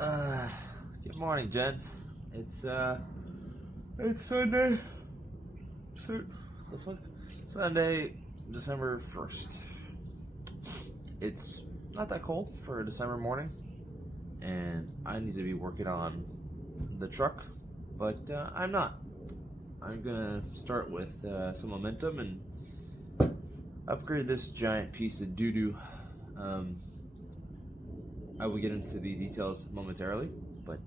Good morning, gents. It's Sunday. The fuck? Sunday, December 1st. It's not that cold for a December morning, and I need to be working on the truck, but I'm not. I'm gonna start with some momentum and upgrade this giant piece of doo-doo. I will get into the details momentarily, but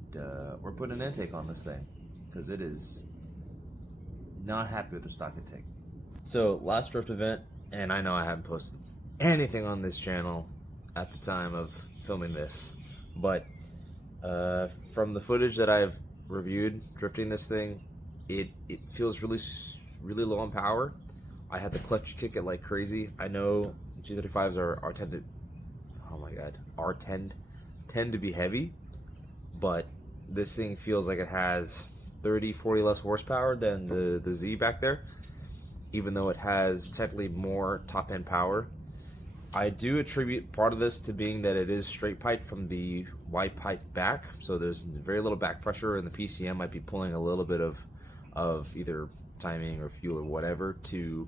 we're putting an intake on this thing because it is not happy with the stock intake. So last drift event, and I know I haven't posted anything on this channel at the time of filming this, but from the footage that I've reviewed drifting this thing, it feels really low on power. I had the clutch kick it like crazy. I know G35s are tended, oh my god, tend to be heavy, but this thing feels like it has 30-40 less horsepower than the Z back there, even though it has technically more top end power. I do attribute part of this to being that it is straight pipe from the wide pipe back, so there's very little back pressure, and the PCM might be pulling a little bit of either timing or fuel or whatever to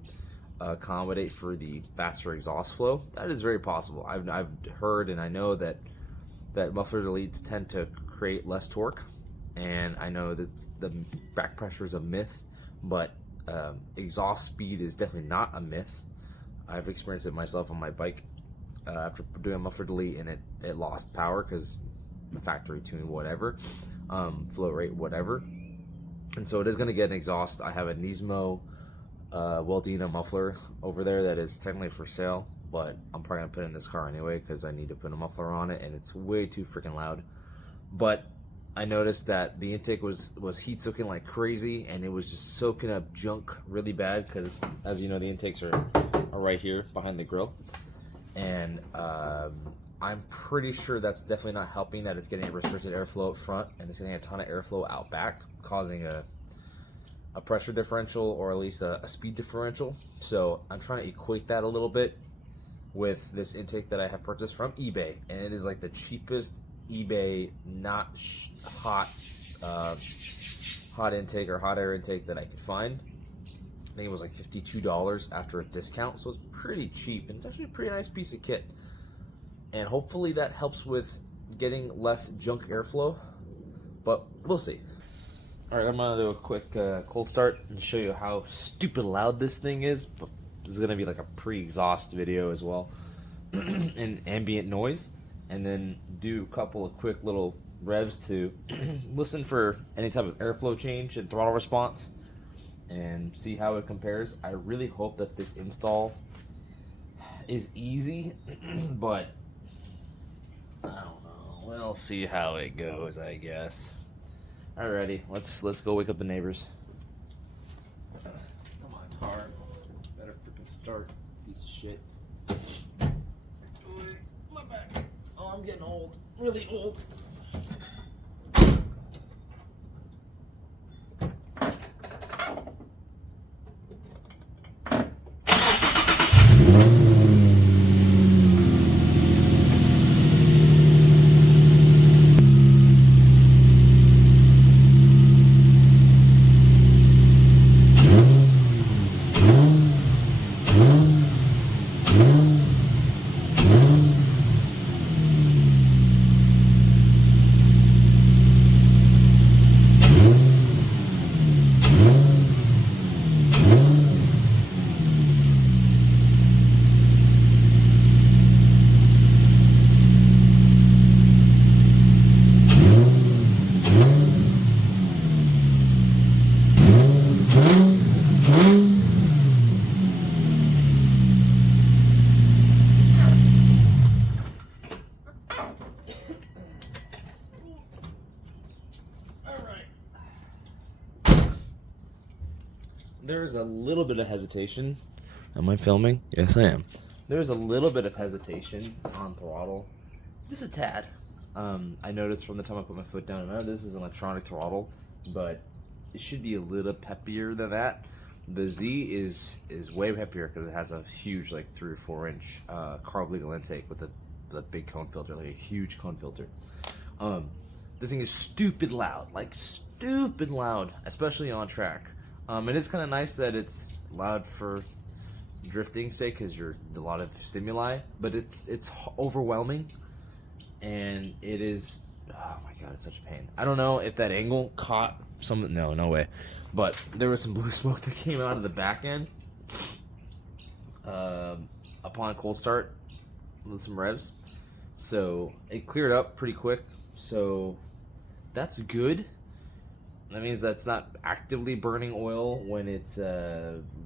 accommodate for the faster exhaust flow. That is very possible. I've heard and I know that muffler deletes tend to create less torque, and I know that the back pressure is a myth, but exhaust speed is definitely not a myth. I've experienced it myself on my bike after doing a muffler delete, and it lost power because the factory tune, whatever, flow rate, whatever. And so it is going to get an exhaust. I have a Nismo Weldina muffler over there that is technically for sale, but I'm probably going to put it in this car anyway because I need to put a muffler on it, and it's way too freaking loud. But I noticed that the intake was heat soaking like crazy, and it was just soaking up junk really bad because, as you know, the intakes are right here behind the grill, and I'm pretty sure that's definitely not helping, that it's getting restricted airflow up front and it's getting a ton of airflow out back, causing a pressure differential, or at least a speed differential. So I'm trying to equate that a little bit with this intake that I have purchased from eBay, and it is like the cheapest eBay not hot intake or hot air intake that I could find. I think it was like $52 after a discount, so it's pretty cheap, and it's actually a pretty nice piece of kit, and hopefully that helps with getting less junk airflow, but we'll see. Alright, I'm gonna do a quick cold start and show you how stupid loud this thing is. But this is gonna be like a pre-exhaust video as well and ambient noise, and then do a couple of quick little revs to listen for any type of airflow change and throttle response and see how it compares. I really hope that this install is easy, but I don't know. We'll see how it goes, I guess. Alrighty, let's go wake up the neighbors. Come on, car. Better freaking start, piece of shit. My back. Oh, I'm getting old. Really old. There's a little bit of hesitation. Am I filming? Yes, I am. There's a little bit of hesitation on throttle, just a tad. I noticed from the time I put my foot down, I know this is an electronic throttle, but it should be a little peppier than that. The Z is way peppier because it has a huge, like 3 or 4 inch carb legal intake with the big cone filter, like a huge cone filter. This thing is stupid loud, like stupid loud, especially on track. It is kind of nice that it's loud for drifting sake because you're a lot of stimuli, but it's overwhelming, and it is. Oh my god, it's such a pain. I don't know if that angle caught some. No way. But there was some blue smoke that came out of the back end upon a cold start with some revs. So it cleared up pretty quick. So that's good. That means that's not actively burning oil when it's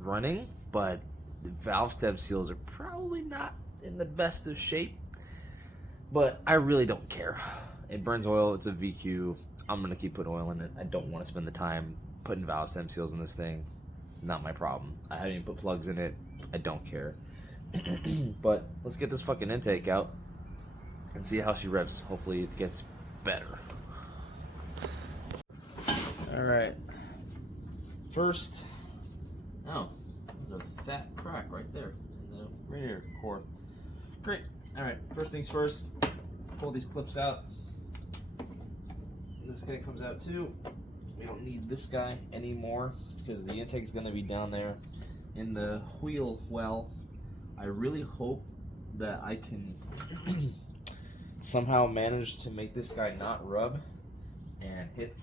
running, but the valve stem seals are probably not in the best of shape. But I really don't care. It burns oil. It's a VQ. I'm going to keep putting oil in it. I don't want to spend the time putting valve stem seals in this thing. Not my problem. I haven't even put plugs in it. I don't care. But let's get this fucking intake out and see how she revs. Hopefully it gets better. Alright. First. Oh, there's a fat crack right there in the radiator core. Great. Alright, first things first. Pull these clips out. This guy comes out too. We don't need this guy anymore because the intake is going to be down there in the wheel well. I really hope that I can somehow manage to make this guy not rub and hit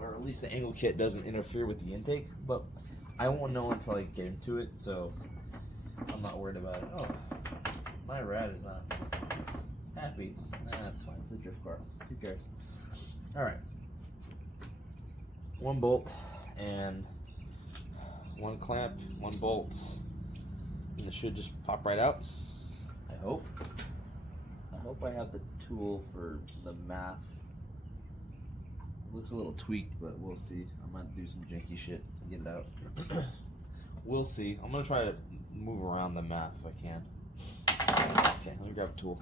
or at least the angle kit doesn't interfere with the intake, but I won't know until I get into it, so I'm not worried about it. Oh, my rad is not happy. Nah, that's fine. It's a drift car. Who cares? Alright. One bolt and one clamp, one bolt. And it should just pop right out. I hope. I hope I have the tool for the math. It looks a little tweaked, but we'll see. I might do some janky shit to get it out. We'll see. I'm going to try to move around the math if I can. Okay, let me grab a tool.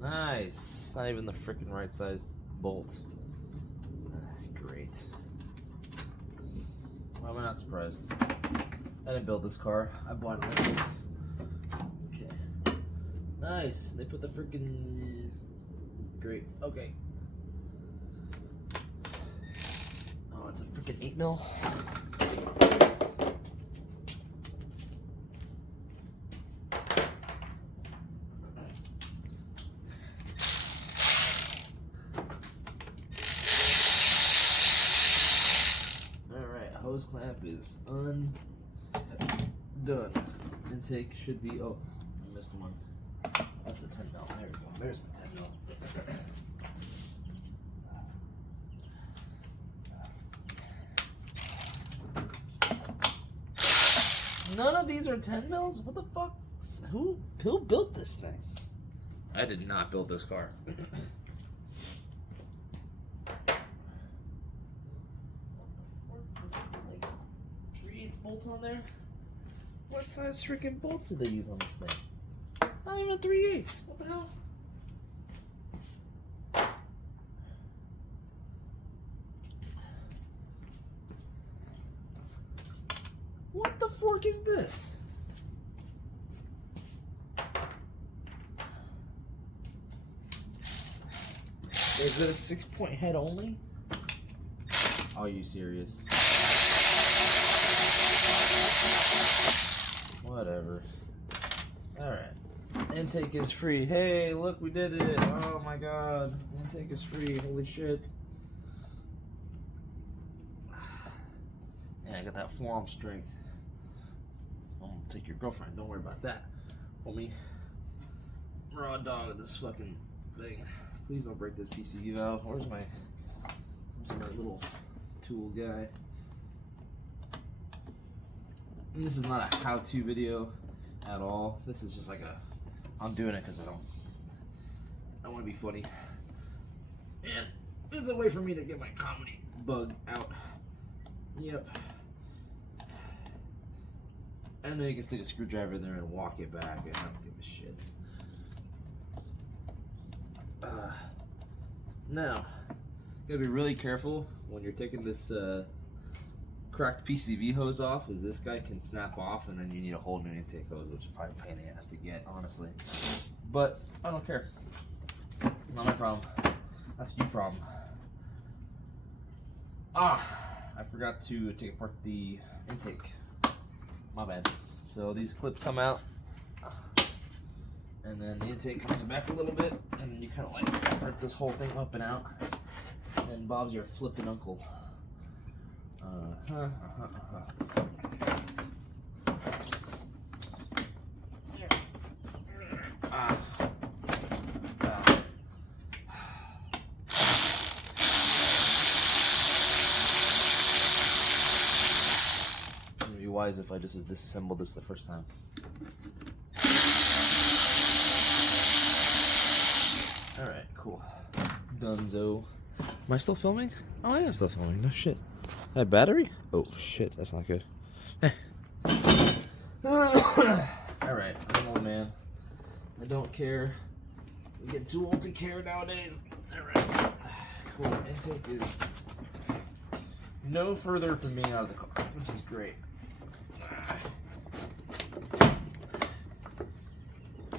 Nice. It's not even the freaking right size bolt. Great. Why am I not surprised? I didn't build this car. I bought it like this. Okay. Nice. They put the freaking. Great. Okay. Oh, it's a freaking 8mm. Hose clamp is undone. Intake should be. Oh, I missed one. That's a 10mm. There we go. There's my 10mm. None of these are 10mm? What the fuck? Who built this thing? I did not build this car. 3/8 bolts on there? What size freaking bolts did they use on this thing? Not even a 3/8. What the hell? What the fork is this? Is it a 6-point head only? Are you serious? Whatever. Alright. Intake is free. Hey, look, we did it. Oh my god. Intake is free. Holy shit. Yeah, I got that forearm strength. I'm gonna take your girlfriend. Don't worry about that. Homie. Raw dog of this fucking thing. Please don't break this PCU valve. Where's my little tool guy? And this is not a how-to video at all. This is just like I'm doing it because I want to be funny. And it's a way for me to get my comedy bug out. Yep. I know you can stick a screwdriver in there and walk it back, and I don't give a shit. Now, you gotta be really careful when you're taking this cracked PCV hose off, as this guy can snap off and then you need a whole new intake hose, which is probably a pain in the ass to get, honestly. But I don't care. Not my problem. That's your problem. I forgot to take apart the intake. My bad. So these clips come out, and then the intake comes back a little bit, and you kind of like rip this whole thing up and out, and Bob's your flippin' uncle. It'd be wise if I just disassembled this the first time. Alright, cool. Dunzo. Am I still filming? Oh, I am still filming. No shit. That battery? Oh shit, that's not good. Alright, I'm an old man. I don't care. We get too old to care nowadays. Alright. Cool. Intake is no further from being out of the car, which is great.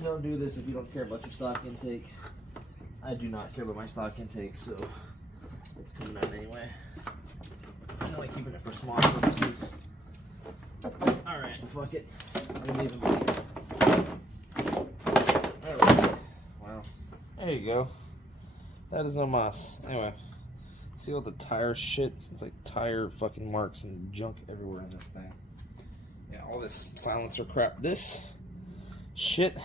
Don't do this if you don't care about your stock intake. I do not care about my stock intake, so it's coming out anyway. I don't like keeping it for small purposes. Alright, fuck it. I'm leaving it. Alright. Wow. There you go. That is no mas. Anyway. See all the tire shit? It's like tire fucking marks and junk everywhere in this thing. Yeah, all this silencer crap. This shit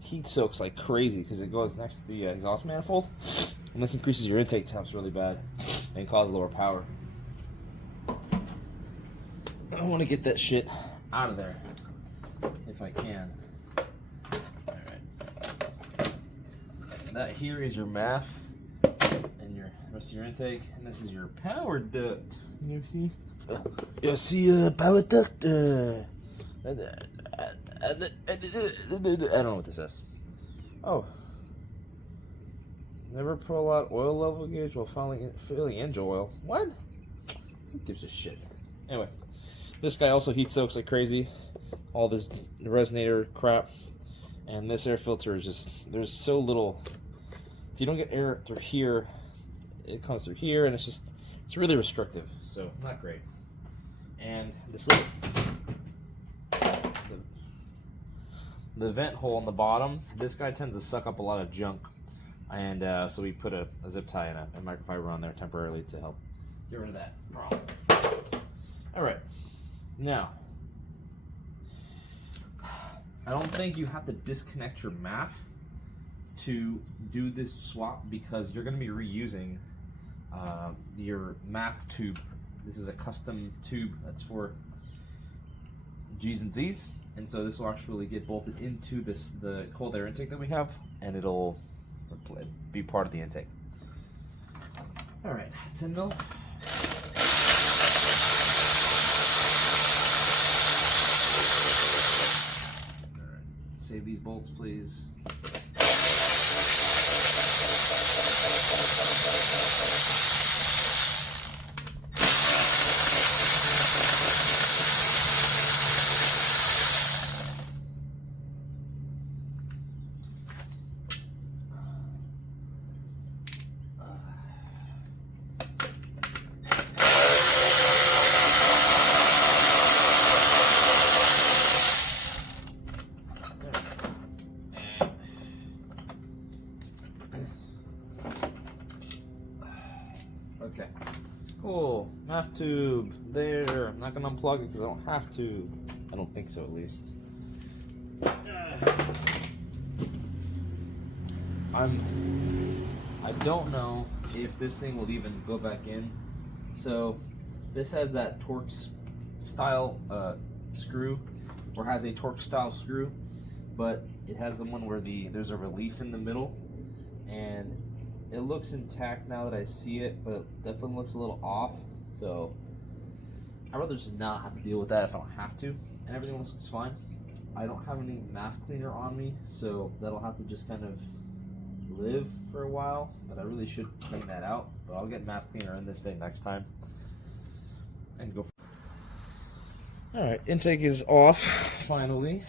heat soaks like crazy because it goes next to the exhaust manifold, and this increases your intake temps really bad and causes lower power. I want to get that shit out of there if I can. Alright. That here is your MAF and your rest of your intake, and this is your power duct. You see? You see power duct. I don't know what this is. Oh. Never pull out oil level gauge while filling engine oil. What? Who gives a shit? Anyway, this guy also heat soaks like crazy. All this resonator crap. And this air filter is just, there's so little. If you don't get air through here, it comes through here, and it's really restrictive. So, not great. And this little, the vent hole on the bottom, this guy tends to suck up a lot of junk, and so we put a zip tie and a microfiber on there temporarily to help get rid of that problem. Alright, now, I don't think you have to disconnect your MAF to do this swap, because you're going to be reusing your MAF tube. This is a custom tube that's for G's and Z's. And so this will actually get bolted into the cold air intake that we have, and it'll be part of the intake. All right, 10 mil. All right, save these bolts, please. Okay, cool. MAF tube there. I'm not gonna unplug it because I don't have to. I don't think so, at least. I don't know if this thing will even go back in. So this has that torque style screw, or has a torque style screw, but it has the one where there's a relief in the middle, and it looks intact now that I see it, but it definitely looks a little off. So I'd rather just not have to deal with that if I don't have to, and everything else looks fine. I don't have any MAF cleaner on me, so that'll have to just kind of live for a while, but I really should clean that out. But I'll get MAF cleaner in this thing next time and go. All right, intake is off finally.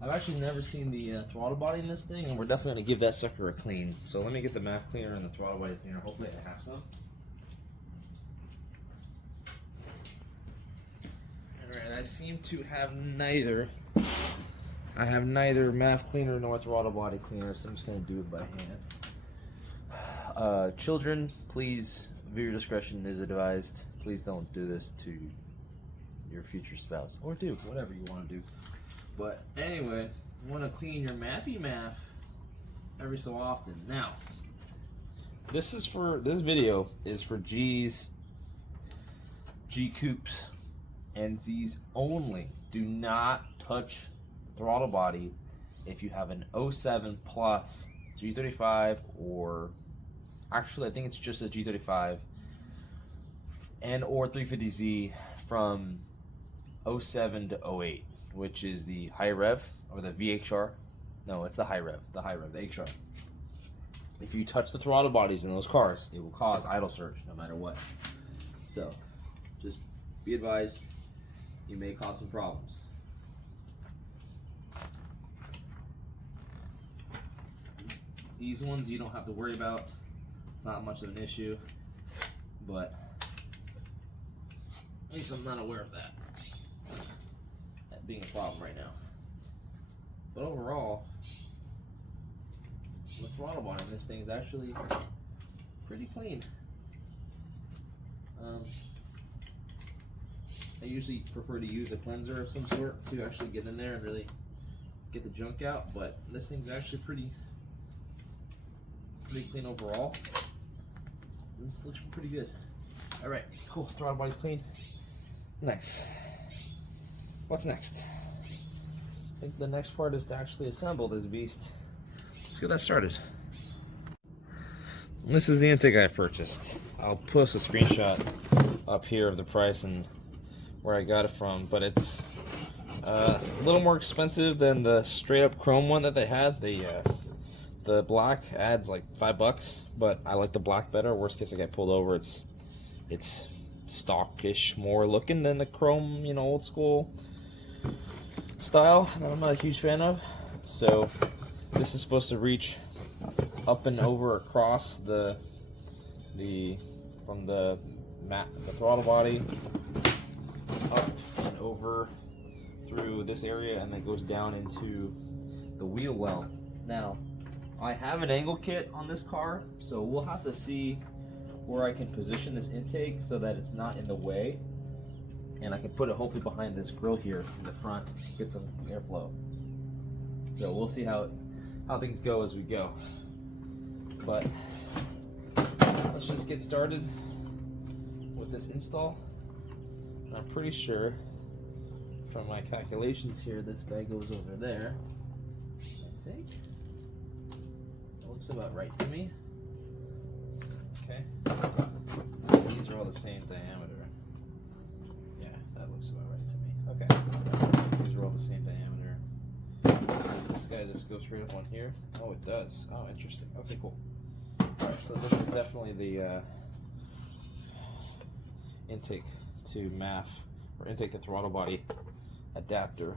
I've actually never seen the throttle body in this thing, and we're definitely gonna give that sucker a clean. So let me get the MAF cleaner and the throttle body cleaner. Hopefully I have some. All right, I seem to have neither. I have neither MAF cleaner nor throttle body cleaner, so I'm just gonna do it by hand. Children, please, viewer discretion is advised. Please don't do this to your future spouse, or do whatever you want to do. But anyway, you want to clean your MAF every so often. Now, this video is for G Coupes and Z's only. Do not touch the throttle body if you have an 07 plus G35, or actually I think it's just a G35 and or 350Z from 07 to 08, which is the high rev or the VHR. No, it's the high rev, the HR. If you touch the throttle bodies in those cars, it will cause idle surge no matter what. So just be advised, you may cause some problems. These ones you don't have to worry about. It's not much of an issue, but at least I'm not aware of that being a problem right now. But overall, the throttle body on this thing is actually pretty clean. I usually prefer to use a cleanser of some sort to actually get in there and really get the junk out, but this thing's actually pretty clean overall. This looks pretty good. All right, cool. Throttle body's clean. Nice. What's next? I think the next part is to actually assemble this beast. Let's get that started. This is the intake I purchased. I'll post a screenshot up here of the price and where I got it from, but it's a little more expensive than the straight up chrome one that they had. The black adds like $5, but I like the black better. Worst case I get pulled over, it's stockish more looking than the chrome, you know, old school style that I'm not a huge fan of. So this is supposed to reach up and over across the from the throttle body up and over through this area, and then goes down into the wheel well. Now I have an angle kit on this car, so we'll have to see where I can position this intake so that it's not in the way, and I can put it hopefully behind this grill here in the front, get some airflow. So we'll see how things go as we go. But let's just get started with this install. And I'm pretty sure from my calculations here, this guy goes over there, I think. That looks about right to me. Okay. These are all the same diameter. Yeah, that looks about right to me. Okay. These are all the same diameter. This guy just goes straight up on here. Oh, it does. Oh, interesting. Okay, cool. Alright, so this is definitely the intake to MAF, or intake to throttle body adapter,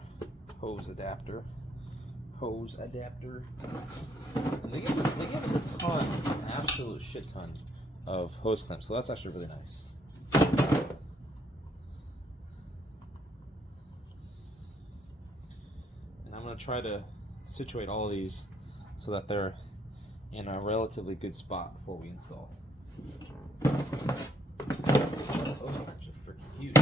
hose adapter. And they gave us a ton, an absolute shit ton of hose clamps, so that's actually really nice. And I'm going to try to situate all of these so that they're in a relatively good spot before we install. Those clamps are freaking huge.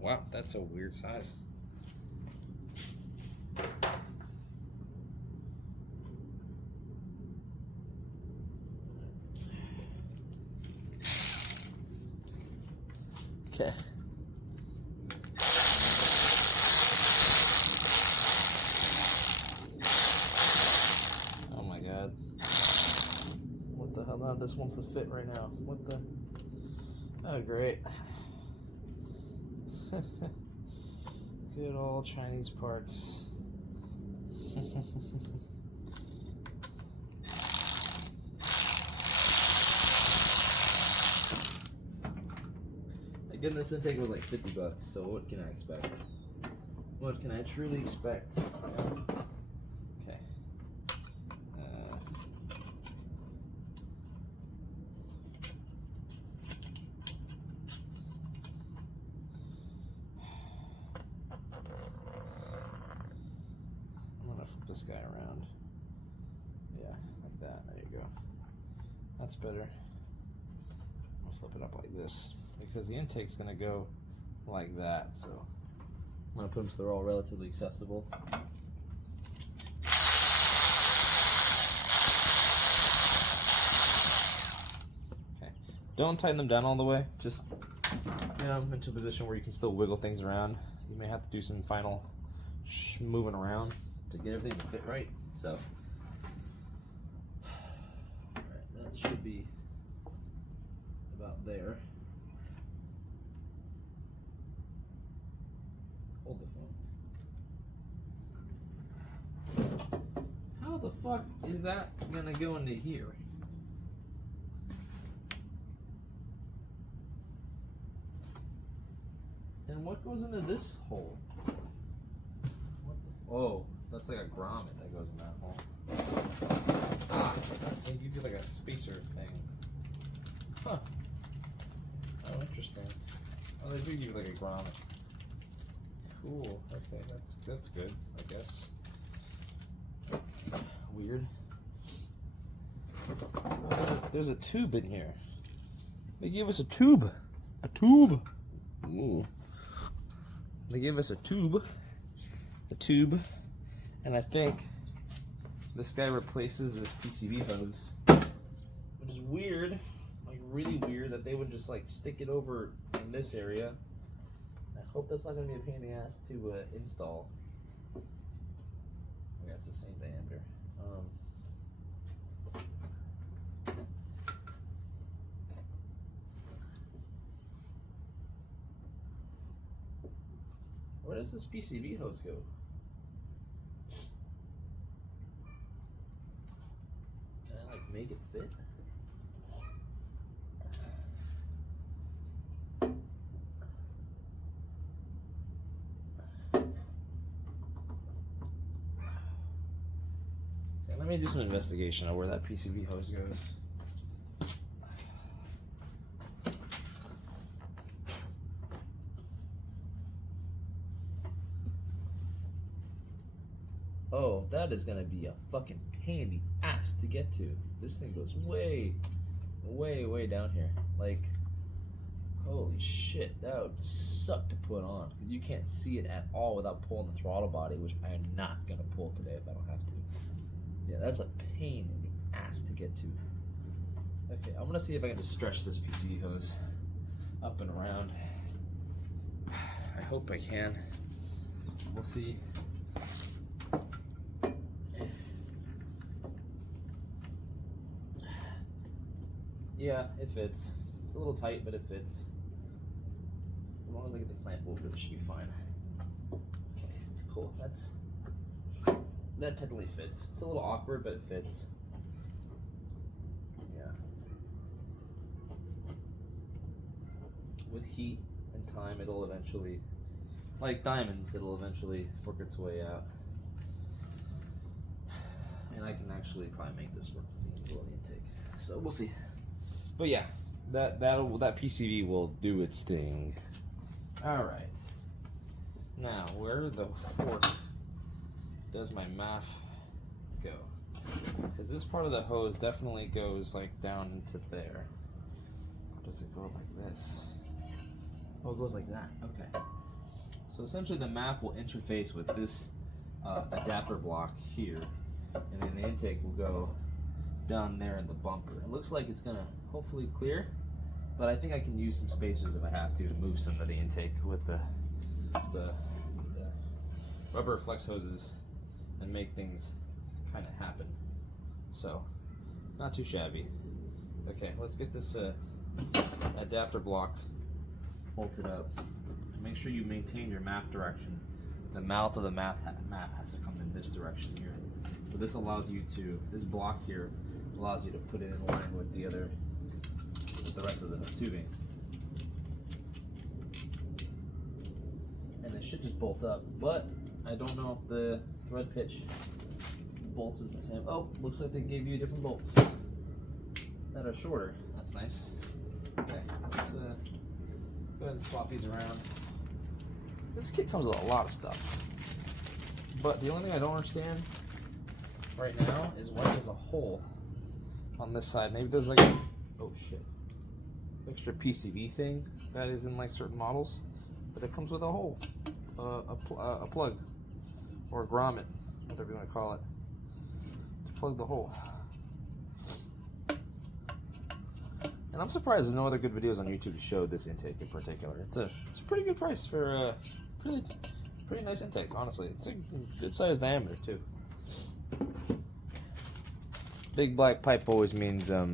Wow, that's a weird size. Okay. this wants to fit right now. What the? Oh, great. Good old Chinese parts. Again, this intake was like $50, so what can I expect? What can I truly expect? Okay. I'm gonna flip this guy around. Yeah, like that. There you go. That's better. I'm gonna flip it up like this because the intake's gonna go like that. So I'm gonna put them so they're all relatively accessible. Okay. Don't tighten them down all the way. Just into a position where you can still wiggle things around. You may have to do some final moving around To get everything to fit right. So, alright, that should be about there. Hold the phone. How the fuck is that gonna go into here? And what goes into this hole? What the oh, that's like a grommet that goes in that hole. Ah, they give you like a spacer thing. Huh. Oh, interesting. Oh, they do give you like a grommet. Cool. Okay, that's good, I guess. Weird. There's a tube in here. They gave us a tube. A tube. Ooh. They gave us a tube. And I think this guy replaces this PCV hose, which is weird, like really weird that they would just like stick it over in this area. I hope that's not going to be a pain in the ass to install. Yeah, it's the same diameter. Where does this PCV hose go? Can I like make it fit? Okay, let me do some investigation on where that PCV hose goes. Oh, that is gonna be a fucking pain in the ass to get to. This thing goes way, way, way down here. Like, holy shit, that would suck to put on because you can't see it at all without pulling the throttle body, which I am not gonna pull today if I don't have to. Yeah, that's a pain in the ass to get to. Okay, I'm gonna see if I can just stretch this PCV hose up and around. I hope I can. We'll see. Yeah, it fits. It's a little tight, but it fits. As long as I get the clamp over, it should be fine. Okay, cool. That technically fits. It's a little awkward, but it fits. Yeah. With heat and time, it'll eventually, like diamonds, it'll eventually work its way out. And I can actually probably make this work with the intake. So we'll see. But yeah, that PCV will do its thing. All right. Now, where the fork does my MAF go? Because this part of the hose definitely goes like down into there. Or does it go like this? Oh, it goes like that. Okay. So essentially, the MAF will interface with this adapter block here, and then the intake will go down there in the bumper. It looks like it's gonna hopefully clear, but I think I can use some spacers if I have to move some of the intake with the rubber flex hoses and make things kind of happen. So not too shabby. Okay, let's get this adapter block bolted up. Make sure you maintain your map direction. The mouth of the map has to come in this direction here. So this allows you to, this block here allows you to put it in line with the rest of the tubing. And it should just bolt up, but I don't know if the thread pitch bolts is the same. Oh, looks like they gave you different bolts that are shorter. That's nice. Okay, let's go ahead and swap these around. This kit comes with a lot of stuff, but the only thing I don't understand right now is why there's a hole on this side. Maybe there's like a, oh shit, extra PCV thing that is in like certain models, but it comes with a hole, a plug, or a grommet, whatever you want to call it, to plug the hole. And I'm surprised there's no other good videos on YouTube to show this intake in particular. It's a pretty good price for a pretty nice intake, honestly. It's a good sized diameter too. Big black pipe always means a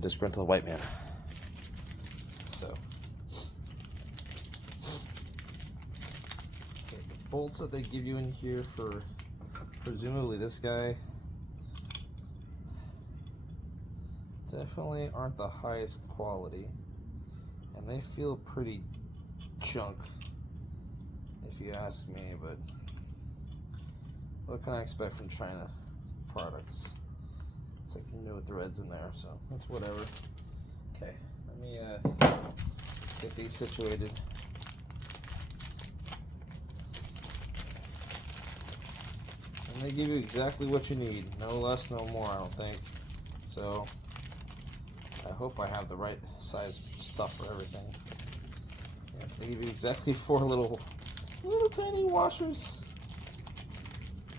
disgruntled white man. So, okay, the bolts that they give you in here for presumably this guy definitely aren't the highest quality, and they feel pretty junk if you ask me, but what can I expect from China products? It's like new threads in there, so that's whatever. Okay, let me get these situated. And they give you exactly what you need, no less, no more, I don't think. So I hope I have the right size stuff for everything. Yeah, they give you exactly 4 little tiny washers.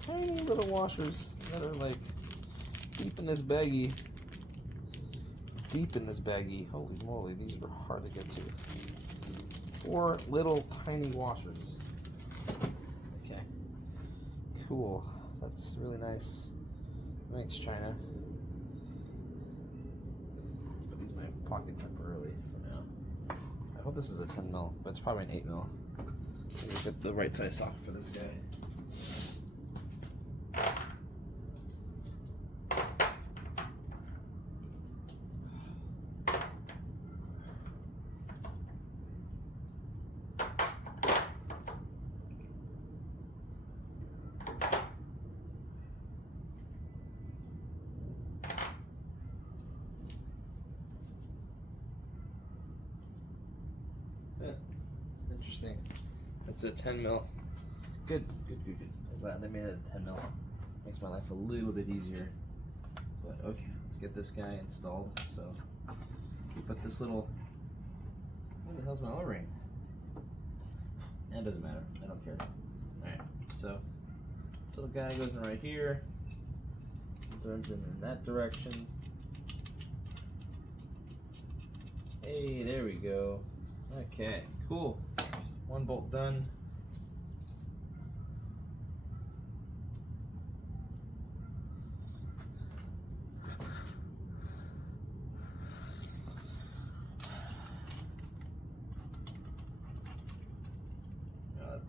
Tiny little washers that are like deep in this baggie. Deep in this baggie. Holy moly, these are hard to get to. 4 little tiny washers. Okay. Cool. That's really nice. Thanks, China. Pocket temporarily for now. I hope this is a 10 mil, but it's probably an 8 mil. Maybe get the right size socket for this guy. Interesting. It's a 10 mil. Good. I'm glad they made it a 10 mil. Makes my life a little bit easier. But okay, let's get this guy installed. So we put this little. Where the hell's my O-ring? It doesn't matter. I don't care. Alright, so this little guy goes in right here. Turns in that direction. Hey, there we go. Okay, cool. 1 bolt done.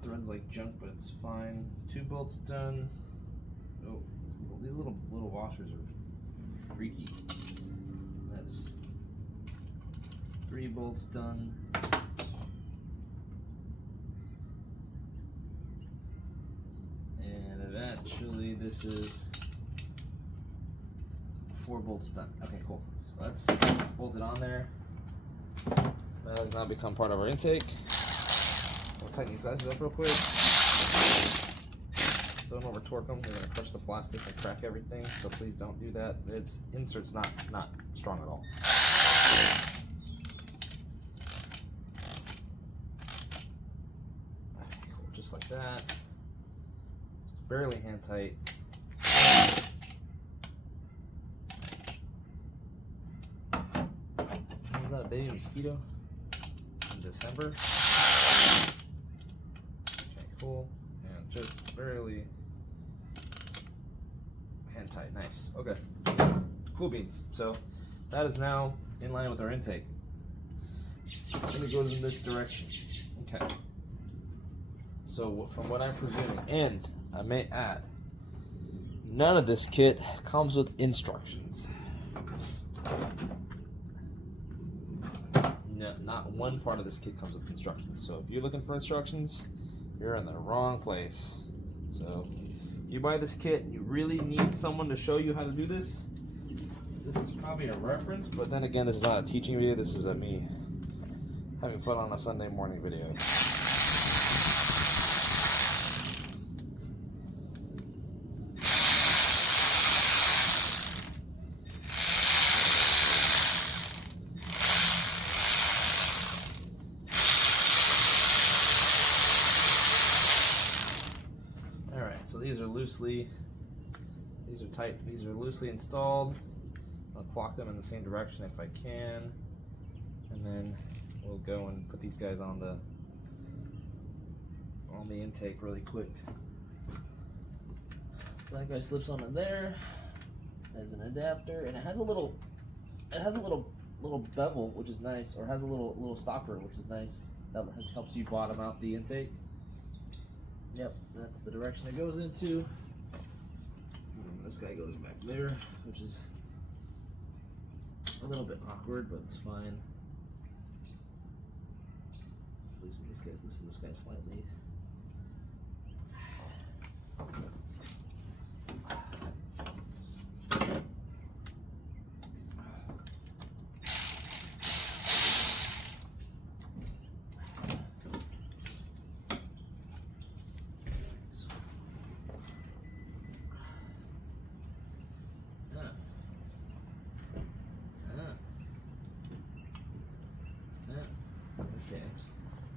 Thread's like junk, but it's fine. 2 bolts done. Oh, these little washers are freaky. That's 3 bolts done. And eventually this is 4 bolts done. Okay, cool. So that's bolted on there. That has now become part of our intake. We'll tighten these sizes up real quick. Don't over torque them. They're gonna crush the plastic and crack everything. So please don't do that. Its insert's not strong at all. Okay, cool. Just like that. Just barely hand tight. Was that a baby mosquito in December? Okay, cool. And just barely hand tight. Nice. Okay. Cool beans. So that is now in line with our intake. And it goes in this direction. Okay. So from what I'm presuming, and I may add, none of this kit comes with instructions. No, not one part of this kit comes with instructions. So if you're looking for instructions, you're in the wrong place. So you buy this kit, you really need someone to show you how to do this. This is probably a reference, but then again, this is not a teaching video. This is a me having fun on a Sunday morning video. All right, so these are loosely installed. I'll clock them in the same direction if I can, and then we'll go and put these guys on the intake really quick. So that guy slips onto there as an adapter, and it has a little bevel, which is nice, or has a little stopper, which is nice. That helps you bottom out the intake. Yep, that's the direction it goes into. And this guy goes back there, which is a little bit awkward, but it's fine. Let's loosen this guy slightly. Okay.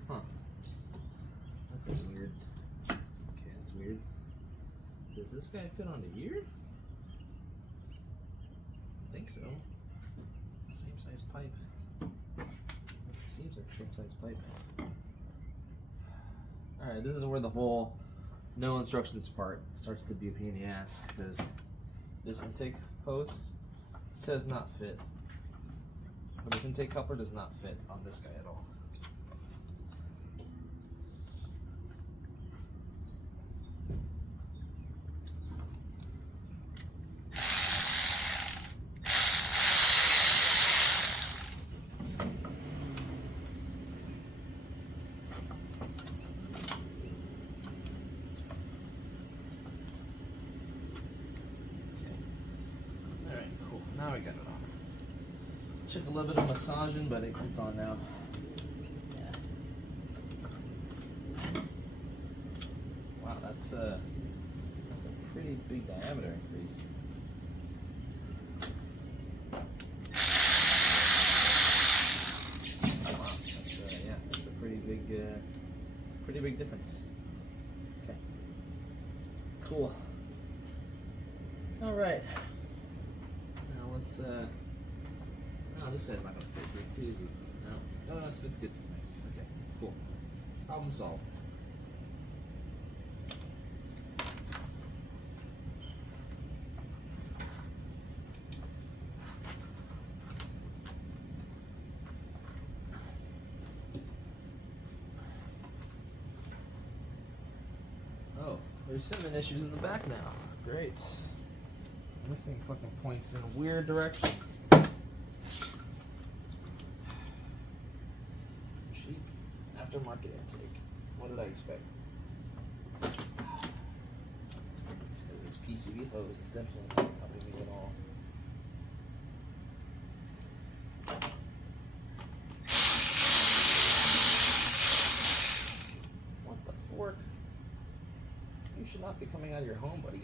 Huh. That's weird. Okay, that's weird. Does this guy fit onto here? I think so. Same size pipe. It seems like the same size pipe. Alright, this is where the whole no instructions part starts to be a pain in the ass, because this intake hose does not fit. But this intake coupler does not fit on this guy at all. Now we got it on. Took a little bit of massaging, but it's on now. Yeah. Wow, that's a pretty big diameter increase. Wow, that's a pretty big difference. Okay. Cool. All right. Oh, this guy's not gonna fit good too, is it? No, this fits good. Nice. Okay, cool. Problem solved. Oh, there's fitment issues in the back now. Great. This thing fucking points in weird directions. Cheap aftermarket intake. What did I expect? This PCB hose is definitely not helping me at all. What the fork? You should not be coming out of your home, buddy.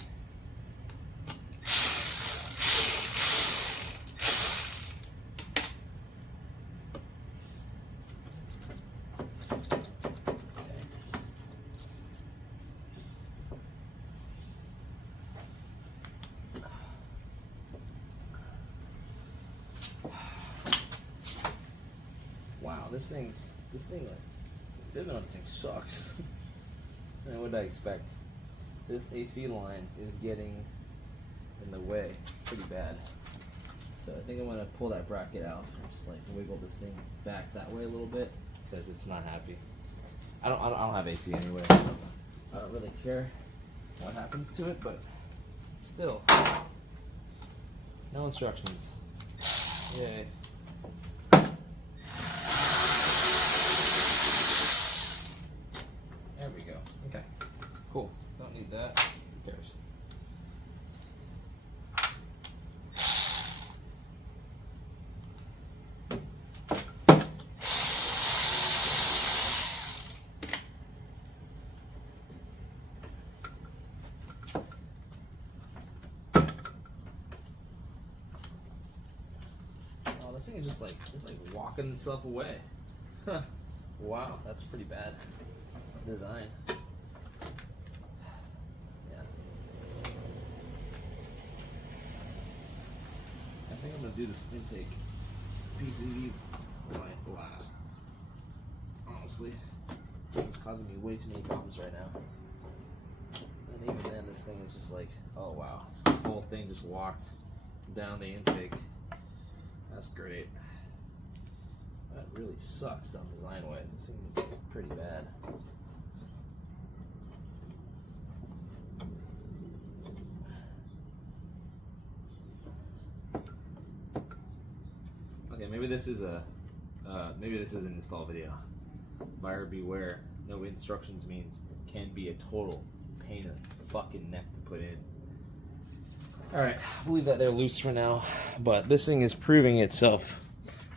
Wow, this thing, the fitment on this thing sucks. And what did I expect? This AC line is getting in the way pretty bad. So I think I'm gonna pull that bracket out and just like wiggle this thing back that way a little bit because it's not happy. I don't have AC anyway, so I don't really care what happens to it, but still, no instructions. Yay. There we go. Okay. Cool. Don't need that. Who cares? Oh, this thing is just like, it's like walking itself away. Huh. Wow, that's pretty bad design. Yeah. I think I'm gonna do this intake PCV line last. Honestly, it's causing me way too many problems right now. And even then, this thing is just like, oh wow, this whole thing just walked down the intake. That's great. That really sucks though, design-wise. It seems pretty bad. Okay, maybe this is an install video. Buyer beware. No instructions means can be a total pain in the fucking neck to put in. Alright, I'll leave that there loose for now. But this thing is proving itself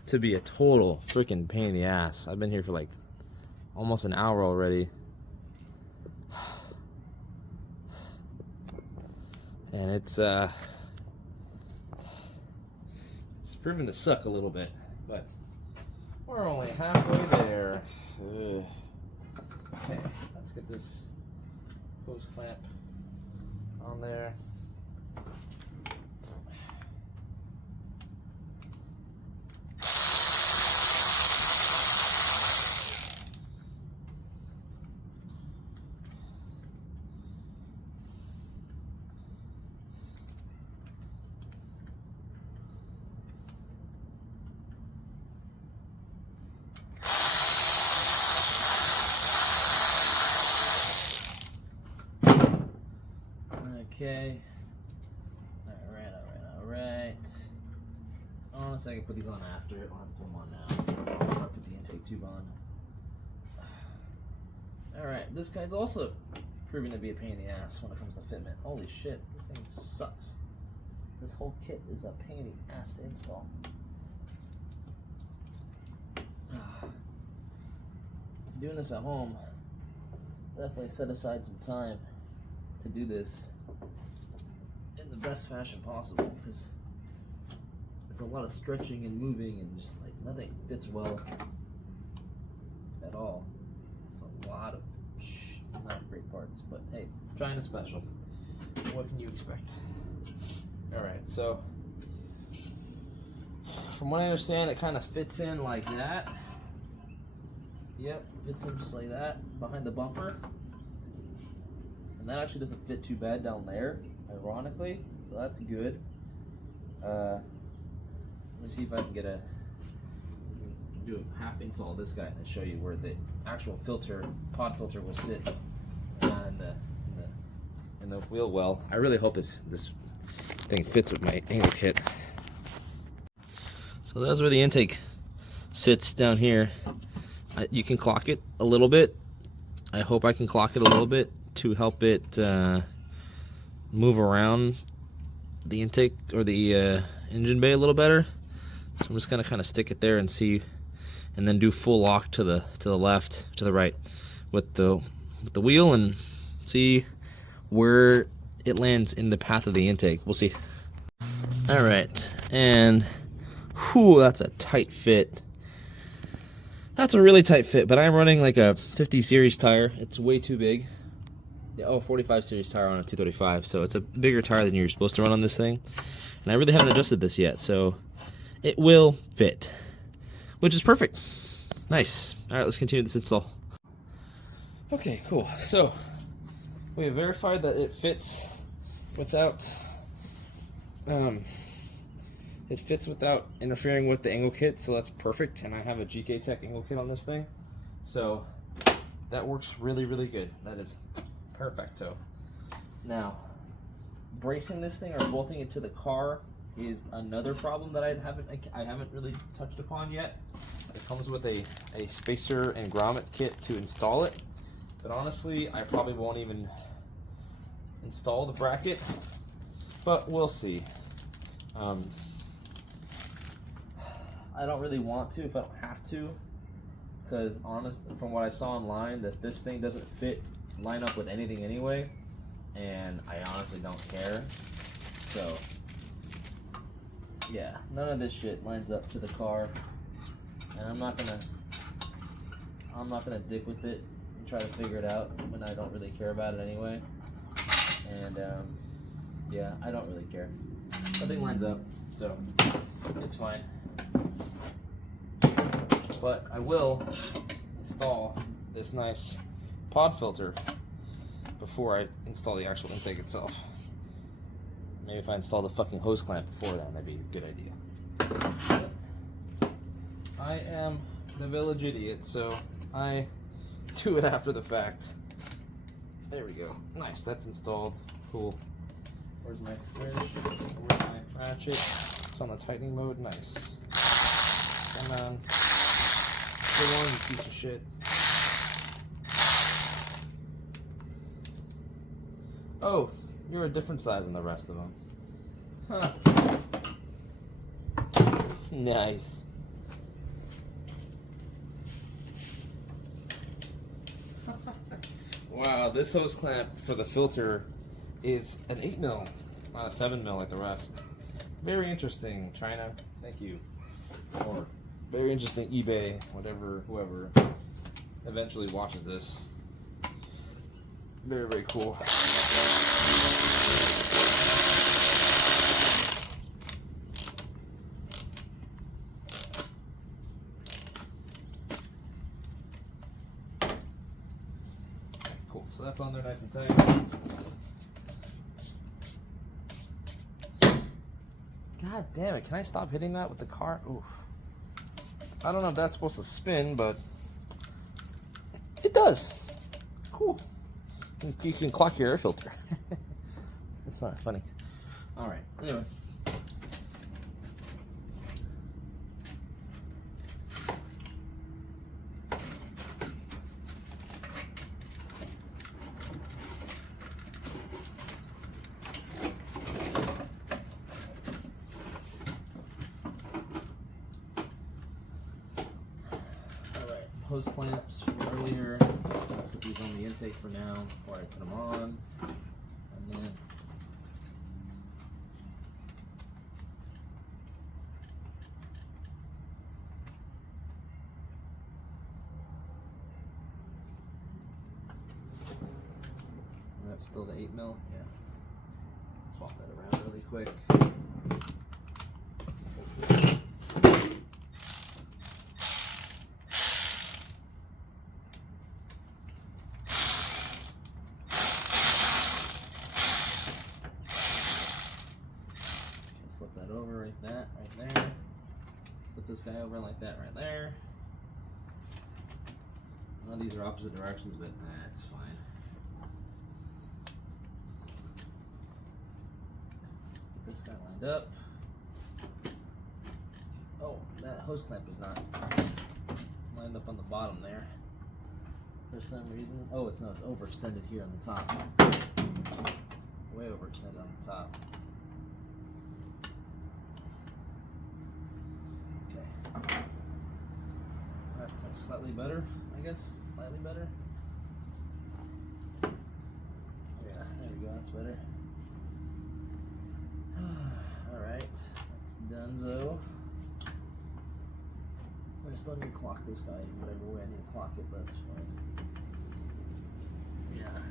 to be a total freaking pain in the ass. I've been here for like almost an hour already. And it's proven to suck a little bit, but we're only halfway there. Ugh. Okay, let's get this hose clamp on there. Okay. Alright. Unless I can put these on after it, I'll have to put them on now. I'll put the intake tube on. Alright, this guy's also proving to be a pain in the ass when it comes to fitment. Holy shit, this thing sucks. This whole kit is a pain in the ass to install. Doing this at home, definitely set aside some time to do this in the best fashion possible, because it's a lot of stretching and moving and just like nothing fits well at all. It's a lot of not great parts, but hey, China's special. What can you expect? Alright, so from what I understand, it kind of fits in like that. Yep, fits in just like that behind the bumper. And that actually doesn't fit too bad down there, ironically, so that's good. Let me see if I can do a half install of this guy and show you where the actual filter, pod filter, will sit in the wheel well. I really hope this thing fits with my angle kit. So that's where the intake sits down here. You can clock it a little bit. I hope I can clock it a little bit to help it move around the intake or the engine bay a little better. So I'm just gonna kind of stick it there and see, and then do full lock to the left, to the right, with the wheel, and see where it lands in the path of the intake. We'll see. All right, and whew, that's a tight fit. That's a really tight fit, but I'm running like a 50 series tire. It's way too big. Yeah, 45 series tire on a 235, so it's a bigger tire than you're supposed to run on this thing. And I really haven't adjusted this yet, so it will fit, which is perfect. Nice. All right, let's continue this install. Okay, cool. So we have verified that it fits without It fits without interfering with the angle kit, so that's perfect. And I have a GK Tech angle kit on this thing, so that works really, really good. That is perfecto. Now, bracing this thing or bolting it to the car is another problem that I haven't really touched upon yet. It comes with a spacer and grommet kit to install it, but honestly, I probably won't even install the bracket, but we'll see. I don't really want to if I don't have to, because from what I saw online, that this thing doesn't line up with anything anyway, and I honestly don't care. So yeah, none of this shit lines up to the car, and I'm not gonna dick with it and try to figure it out when I don't really care about it anyway. And yeah, I don't really care. Nothing lines up, so it's fine. But I will install this nice pod filter before I install the actual intake itself. Maybe if I install the fucking hose clamp before that, that'd be a good idea. But I am the village idiot, so I do it after the fact. There we go. Nice, that's installed. Cool. Where's my fridge? Where's my ratchet? It's on the tightening mode. Nice. Come on. Go on, you piece of shit. Oh, you're a different size than the rest of them. Huh. Nice. Wow, this hose clamp for the filter is an 8mm, not a 7mm like the rest. Very interesting, China. Thank you. Or very interesting, eBay, whatever, whoever eventually watches this. Very, very cool. Cool, so that's on there nice and tight. God damn it, can I stop hitting that with the car? Oof. I don't know if that's supposed to spin, but it does. Cool. You can clock your air filter. It's not funny. Alright, anyway. Hose clamps from earlier. Just gonna put these on the intake for now before I put them on. And then that's still the 8mm. Yeah. Swap that around really quick. Slip that over right there. Slip this guy over like that right there. Well, these are opposite directions, but that's fine. Get this guy lined up. Oh, that hose clamp is not lined up on the bottom there for some reason. Oh, it's not. It's overextended here on the top. Way overextended on the top. That's like slightly better, I guess. Slightly better. Yeah, there we go. That's better. Alright, that's donezo. I just let me clock this guy whatever way I need to clock it, but that's fine. Yeah.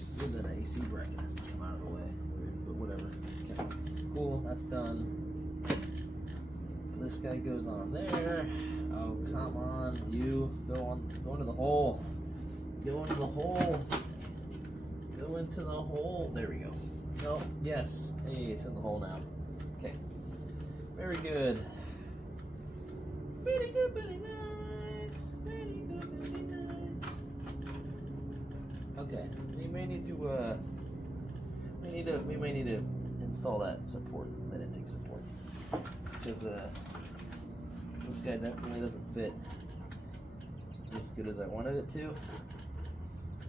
It's good that an AC bracket has to come out of the way. Weird, but whatever. Okay. Cool, that's done. This guy goes on there. Oh, come on. You go into the hole. Go into the hole. Go into the hole. There we go. No, yes. Hey, it's in the hole now. Okay. Very good. Very good, very nice. Very good, very nice. Okay. We may need to we may need to install that support, that intake support. Because this guy definitely doesn't fit as good as I wanted it to.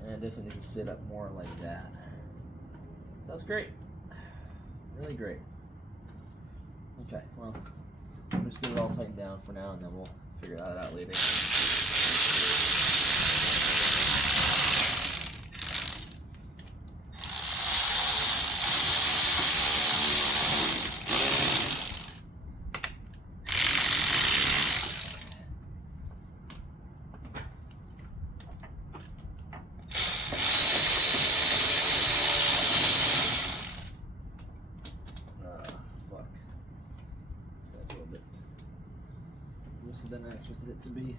And it definitely needs to sit up more like that. So that's great. Really great. Okay, well, I'm just get it all tightened down for now, and then we'll figure that out later. Than I expected it to be. Okay,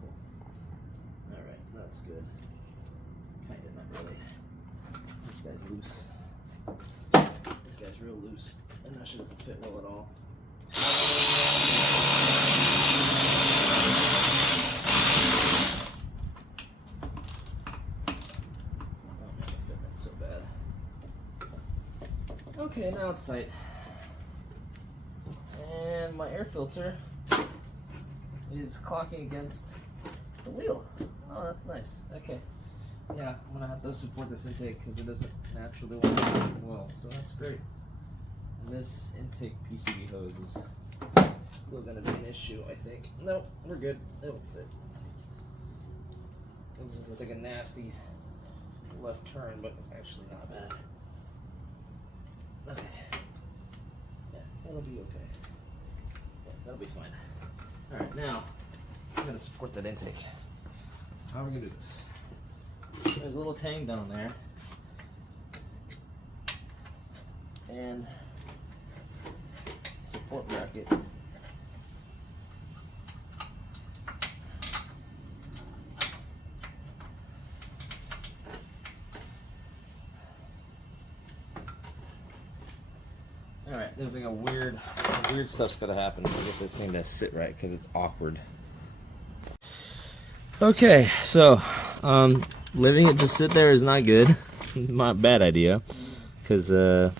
cool. Alright, that's good. Kinda, not really. This guy's loose. This guy's real loose. And that shit doesn't fit well at all. Oh man, the fitment's so bad. Okay, now it's tight. And my air filter is clocking against the wheel. Oh, that's nice. Okay. Yeah, I'm gonna have to support this intake because it doesn't naturally want to work well. So that's great. And this intake PCB hose is still going to be an issue, I think. No, we're good. It'll fit. This is like a nasty left turn, but it's actually not bad. Okay. Yeah, that'll be okay. Yeah, that'll be fine. Alright, now I'm going to support that intake. So how are we going to do this? There's a little tang down there. And support bracket. Alright, there's like some weird stuff's gotta happen to get this thing to sit right because it's awkward. Okay, so letting it just sit there is not good. Not a bad idea because the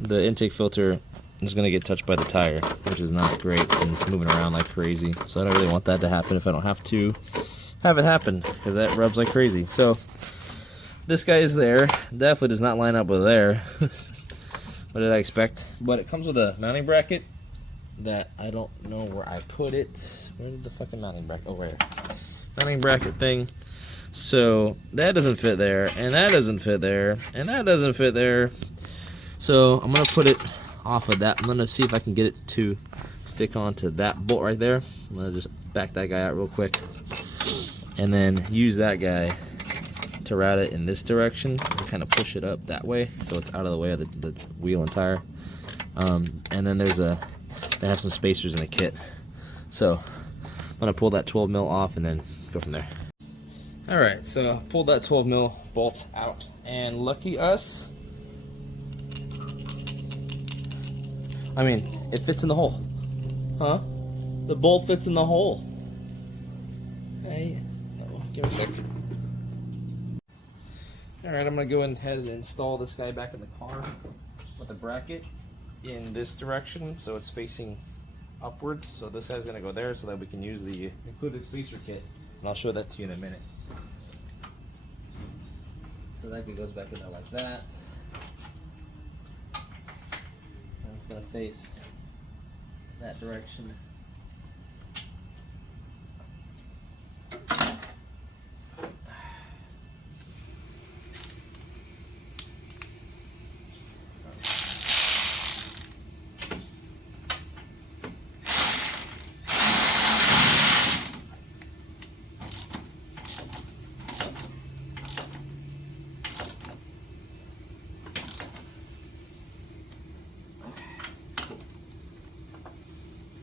intake filter is going to get touched by the tire, which is not great, and it's moving around like crazy. So I don't really want that to happen if I don't have to have it happen, because that rubs like crazy. So this guy is there. Definitely does not line up with there. What did I expect? But it comes with a mounting bracket that I don't know where I put it. Where did the fucking mounting bracket? Oh, where? Mounting bracket thing. So that doesn't fit there, and that doesn't fit there, and that doesn't fit there. So I'm going to put it off of that. I'm going to see if I can get it to stick onto that bolt right there. I'm going to just back that guy out real quick and then use that guy to route it in this direction and kind of push it up that way so it's out of the way of the wheel and tire. And then they have some spacers in the kit. So I'm going to pull that 12 mil off and then go from there. Alright, so I pulled that 12 mil bolt out, and lucky us, I mean, it fits in the hole. Huh? The bolt fits in the hole. Hey, oh, give me a sec. Alright, I'm going to go ahead and install this guy back in the car with the bracket in this direction so it's facing upwards. So this guy's going to go there so that we can use the included spacer kit. And I'll show that to you in a minute. So that guy goes back in there like that. And it's going to face that direction.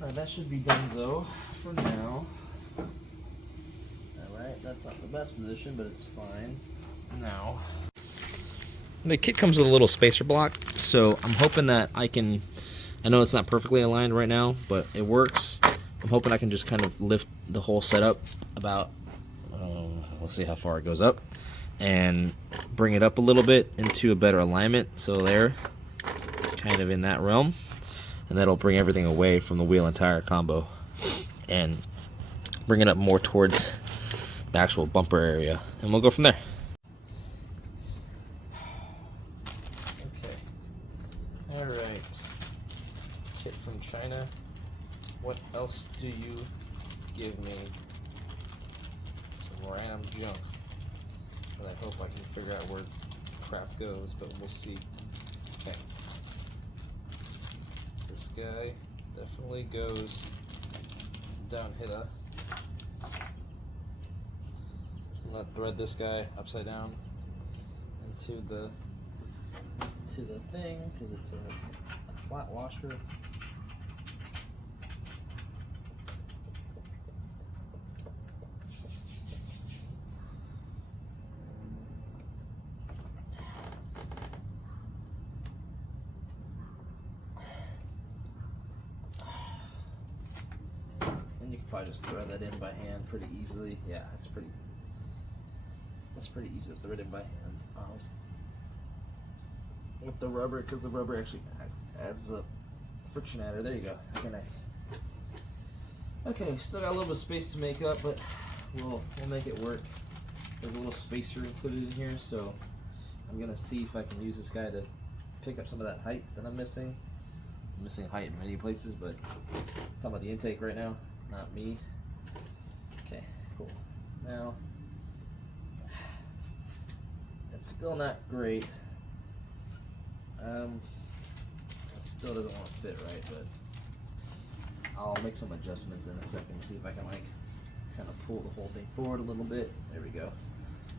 Alright, that should be donezo for now. Alright, that's not the best position, but it's fine. Now. The kit comes with a little spacer block, so I'm hoping that I know it's not perfectly aligned right now, but it works. I'm hoping I can just kind of lift the whole setup about, we'll see how far it goes up, and bring it up a little bit into a better alignment, so they're kind of in that realm, and that'll bring everything away from the wheel and tire combo and bring it up more towards the actual bumper area, and we'll go from there. Okay. Alright. Kit from China. What else do you give me? Some random junk that I hope I can figure out where crap goes, but we'll see. Okay. This guy definitely goes downhill. I'm gonna thread this guy upside down into the thing because it's a flat washer. And you can probably just thread that in by hand pretty easily. Yeah, it's pretty easy to thread in by hand, honestly. With the rubber, because the rubber actually adds a friction adder. There you go. Okay, nice. Okay, still got a little bit of space to make up, but we'll make it work. There's a little spacer included in here, so I'm gonna see if I can use this guy to pick up some of that height that I'm missing. I'm missing height in many places, but I'm talking about the intake right now, not me. Okay, cool. Now, it's still not great. It still doesn't want to fit right, but I'll make some adjustments in a second, see if I can like kind of pull the whole thing forward a little bit. There we go.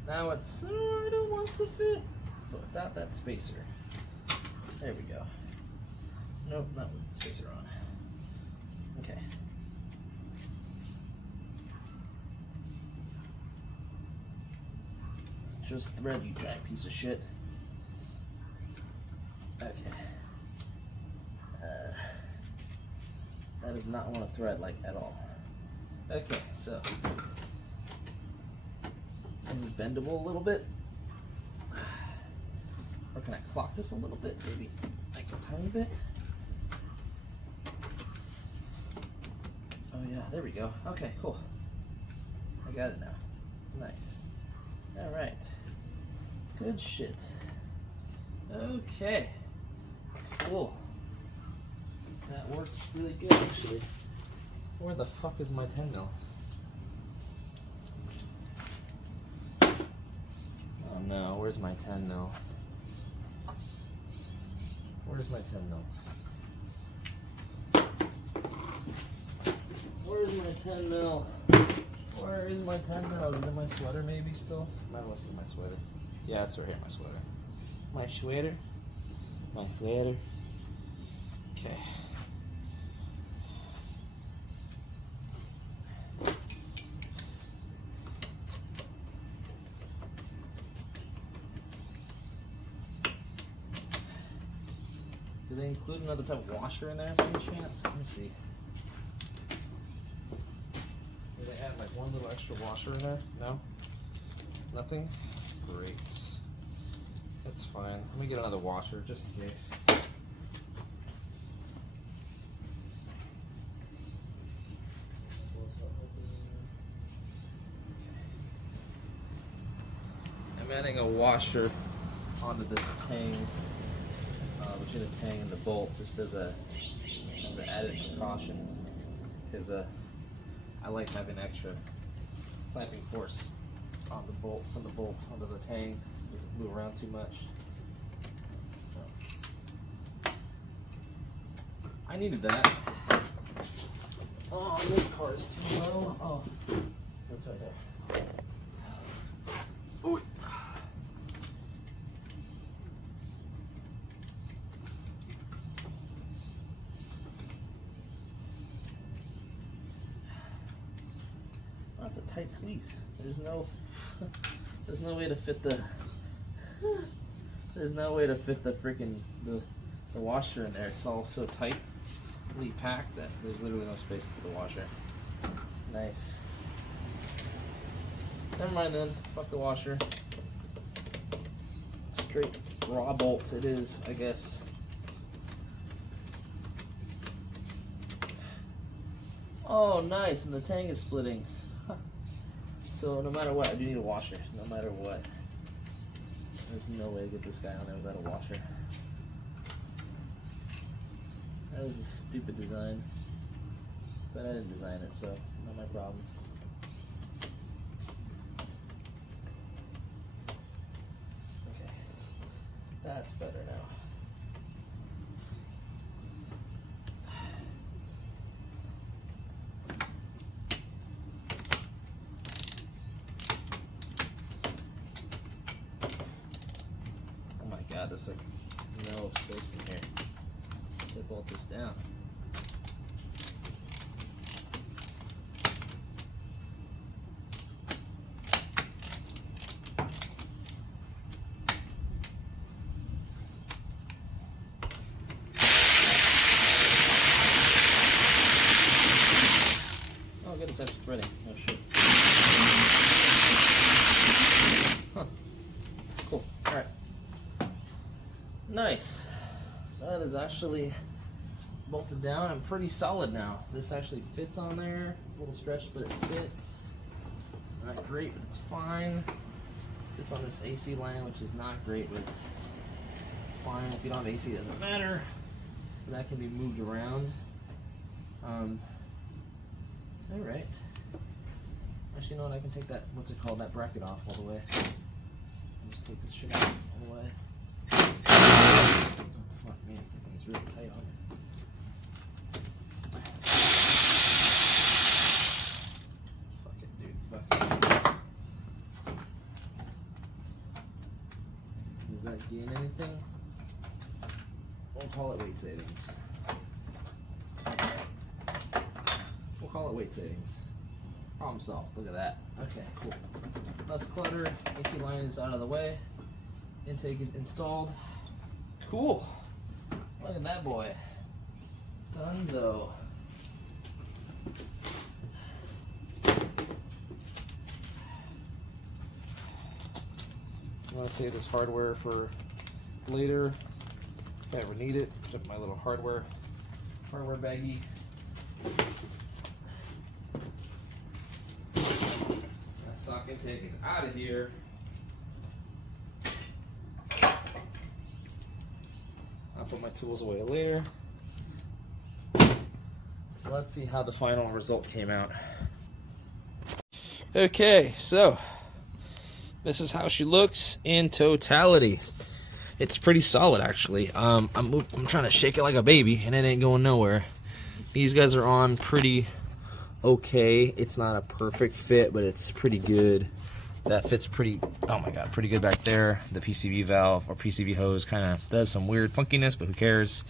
Now it sort of wants to fit, but without that spacer. There we go. Nope, not with the spacer on. Okay. Just thread, you giant piece of shit. Okay. That does not want to thread like at all. Okay, so is this bendable a little bit? Or can I clock this a little bit? Maybe like a tiny bit? Oh yeah, there we go. Okay, cool. I got it now. Nice. Alright. Good shit. Okay. Cool. That works really good, actually. Where the fuck is my 10 mil? Oh no, where's my 10 mil? Where's my 10 mil? Where's my 10 mil? Where is my 10 mil? Is it in my sweater maybe still? Might have left it in my sweater. Yeah, it's right here in my sweater. My sweater? My sweater? Okay. Do they include another type of washer in there by any chance? Let me see. Do they add like one little extra washer in there? No? Nothing? Great. That's fine. Let me get another washer just in case. I'm adding a washer onto this tang, between the tang and the bolt, just as an added precaution, because I like having extra clamping force on the bolt, from the bolt onto the tang, so it doesn't move around too much. I needed that. Oh, this car is too low. Oh, that's right there. Ooh. it's a tight squeeze. There's no way to fit the freaking the washer in there. It's all so tightly packed that there's literally no space to put the washer. Nice. Never mind then. Fuck the washer. Straight raw bolt it is, I guess. Oh, nice, and the tang is splitting. Huh. So no matter what, I do need a washer. No matter what. There's no way to get this guy on there without a washer. That was a stupid design. But I didn't design it, so not my problem. Okay. That's better now. There's like no space in here to bolt this down. Oh good, it's actually threading. Oh shit. Huh. Cool. Alright. Nice. That is actually bolted down. I'm pretty solid now. This actually fits on there. It's a little stretched, but it fits. Not great, but it's fine. It sits on this AC line, which is not great, but it's fine. If you don't have AC, it doesn't matter. That can be moved around. Alright. Actually, you know what? I can take that, what's it called, that bracket off all the way. I'll just take this shit out all the way. Oh, fuck me, I think it's really tight on it. Fuck it, dude. Fuck it. Does that gain anything? We'll call it weight savings. We'll call it weight savings. Problem solved. Look at that. Okay, cool. Less clutter. AC line is out of the way. Intake is installed. Cool. Look at that boy. Dunzo. I'm gonna save this hardware for later if I ever need it. Put up my little hardware baggie. My stock intake is out of here. I'll put my tools away later. Let's see how the final result came out. Okay, so this is how she looks in totality. It's pretty solid, actually. I'm trying to shake it like a baby, and it ain't going nowhere. These guys are on pretty okay. It's not a perfect fit, but it's pretty good. That fits pretty, oh my god, pretty good back there. The PCV valve or PCV hose kind of does some weird funkiness, but who cares?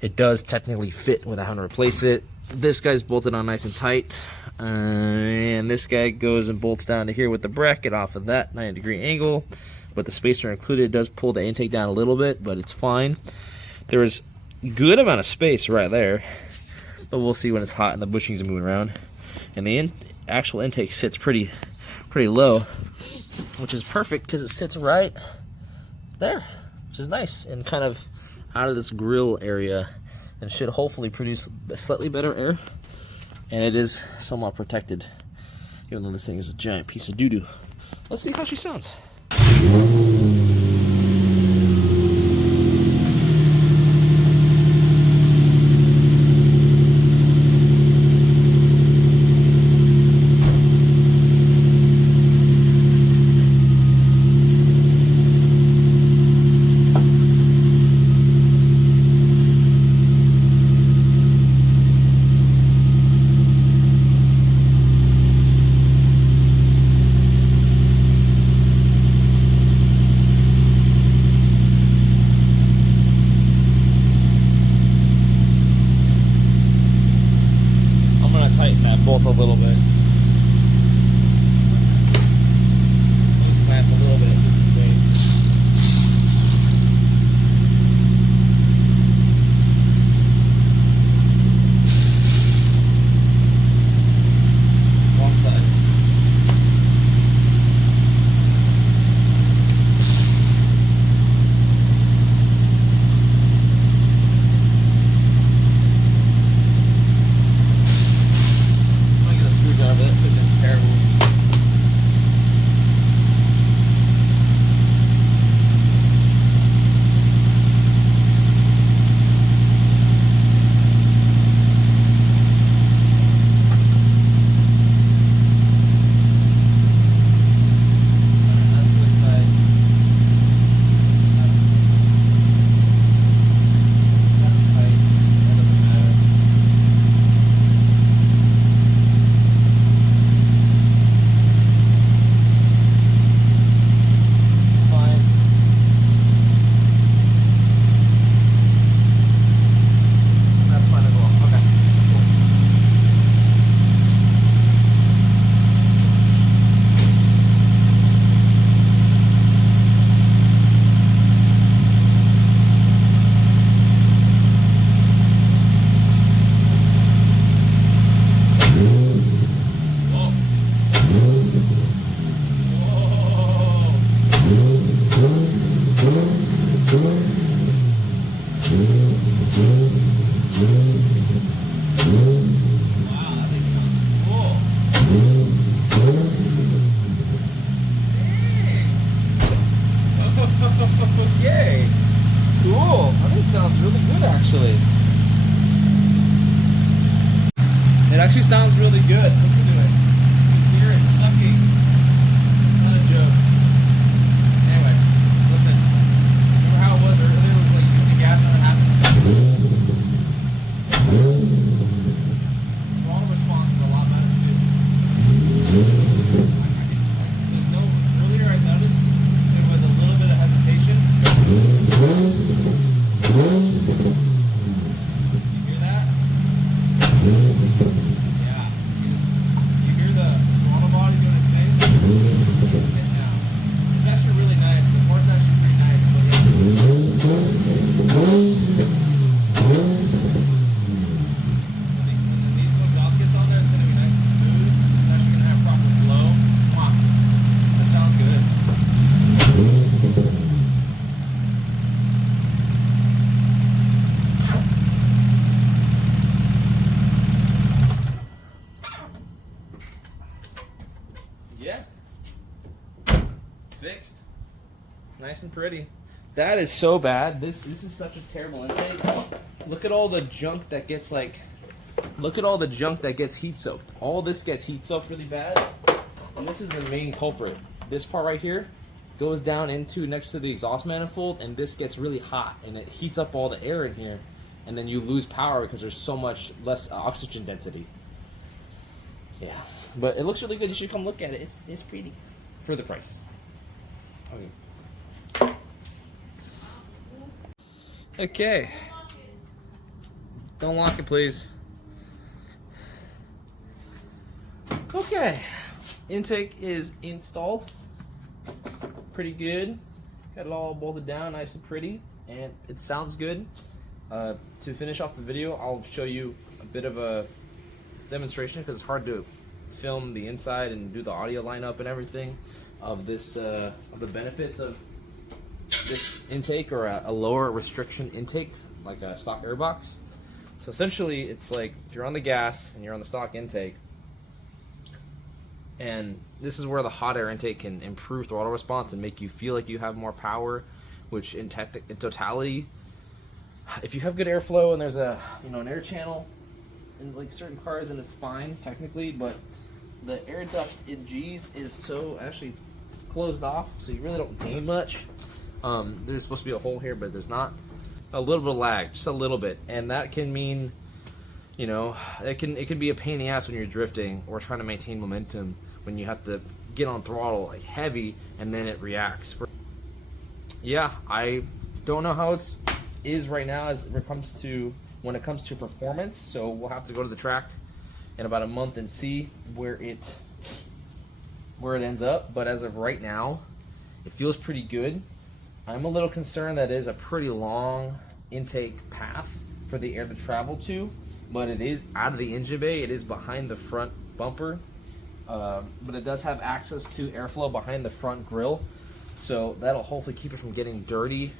It does technically fit without having to replace it. This guy's bolted on nice and tight. And this guy goes and bolts down to here with the bracket off of that 90-degree angle. But the spacer included does pull the intake down a little bit, but it's fine. There's a good amount of space right there. But we'll see when it's hot and the bushings are moving around. And the actual intake sits pretty low, which is perfect because it sits right there, which is nice and kind of out of this grill area and should hopefully produce slightly better air. And it is somewhat protected, even though this thing is a giant piece of doo-doo. Let's see how she sounds. Tighten that bolt a little bit. actually sounds really good. Listen to it. You can hear it sucking. It's not a joke. Anyway, listen. Remember how it was earlier? It was like using the gas on half. Throttle response is a lot better too. There's no. Earlier I noticed there was a little bit of hesitation. You hear that? Yeah. You hear the throttle body doing its thing? It's it now. It's actually really nice. The port's actually pretty nice. But when these exhaust gets on there, it's going to be nice and smooth. It's actually going to have proper flow. Mwah. That sounds good. Yeah. Fixed. Nice and pretty. That is so bad. This is such a terrible intake. Look at all the junk that gets heat soaked. All this gets heat soaked really bad. And this is the main culprit. This part right here goes down into next to the exhaust manifold, and this gets really hot and it heats up all the air in here, and then you lose power because there's so much less oxygen density. Yeah. But it looks really good. You should come look at it. It's pretty for the price. Okay. Don't lock it, please. Okay. Intake is installed. Pretty good. Got it all bolted down nice and pretty, and it sounds good. To finish off the video, I'll show you a bit of a demonstration because it's hard to film the inside and do the audio lineup and everything of this of the benefits of this intake, or a lower restriction intake like a stock air box. So essentially it's like if you're on the gas and you're on the stock intake, and this is where the hot air intake can improve throttle response and make you feel like you have more power, which in totality, if you have good airflow and there's a an air channel in like certain cars, and it's fine technically, but the air duct in G's is so actually it's closed off, so you really don't gain much. There's supposed to be a hole here, but there's not. A little bit of lag, just a little bit, and that can mean, it can be a pain in the ass when you're drifting or trying to maintain momentum when you have to get on throttle like heavy and then it reacts. Yeah, I don't know how it is right now when it comes to performance, so we'll have to go to the track in about a month and see where it ends up. But as of right now, it feels pretty good. I'm a little concerned that it is a pretty long intake path for the air to travel to, but it is out of the engine bay. It is behind the front bumper, but it does have access to airflow behind the front grille, so that'll hopefully keep it from getting dirty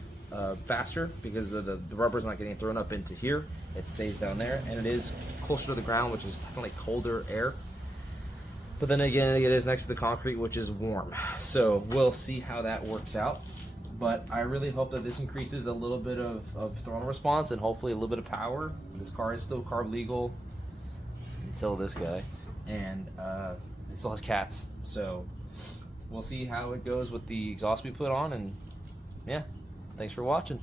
faster, because the rubber's not getting thrown up into here. It stays down there, and it is closer to the ground, which is definitely colder air. But then again, it is next to the concrete, which is warm. So we'll see how that works out. But I really hope that this increases a little bit of throttle response and hopefully a little bit of power. This car is still carb legal until this guy, and it still has cats. So we'll see how it goes with the exhaust we put on, and yeah, thanks for watching.